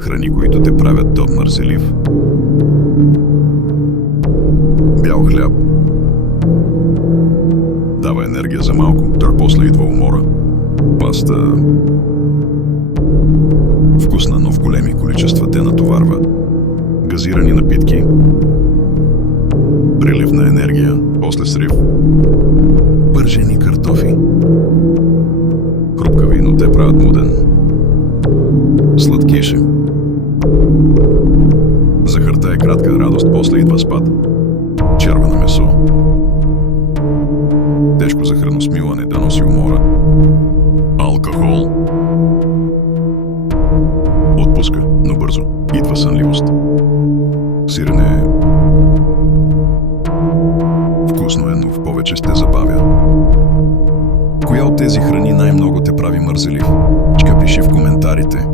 Храни, които те правят мързелив. Бял хляб дава енергия за малко, той после идва умора. Паста вкусна, но в големи количества те натоварва. Газирани напитки прилив на енергия, после срив. Пържени картофи хрупкави, но те правят муден. Сладкиши. Захарта е кратка радост, после идва спад. Червено месо тежко за храносмилане, да носи умора. Алкохол отпуска, но бързо идва сънливост. Сирене вкусно е, но в повече ще забавя. Коя от тези храни най-много те прави мързелив? Пиши в коментарите.